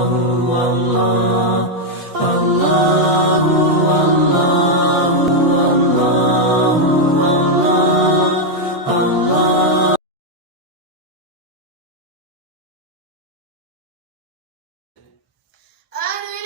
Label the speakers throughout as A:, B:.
A: allah allah allah Amen.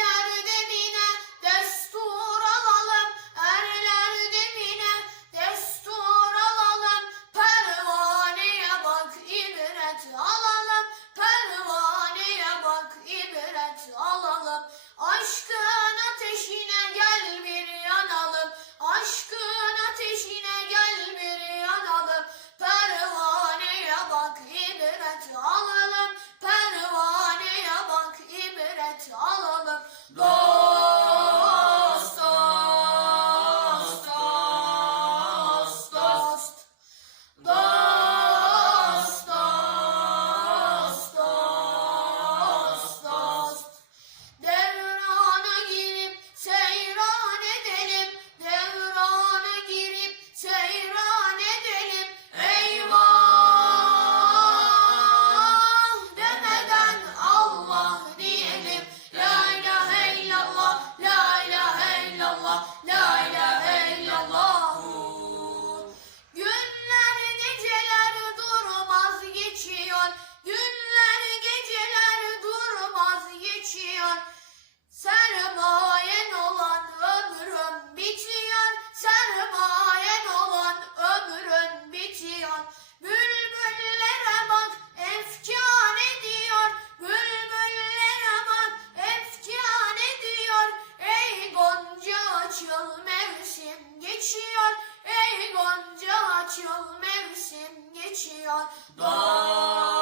A: Sermayen olan ömrüm bitiyor, sermayen olan ömrün bitiyor. Bülbüllere bak efkan ediyor, bülbüllere bak efkan ediyor. Ey gonca açıl mevsim geçiyor, ey gonca açıl mevsim geçiyor. Doğru.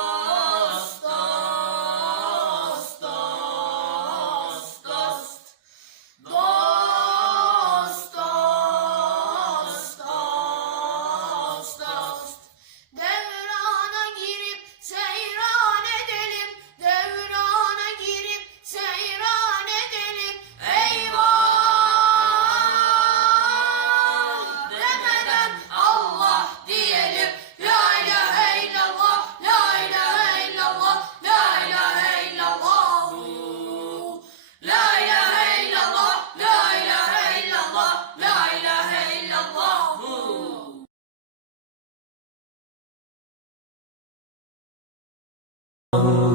B: Oh.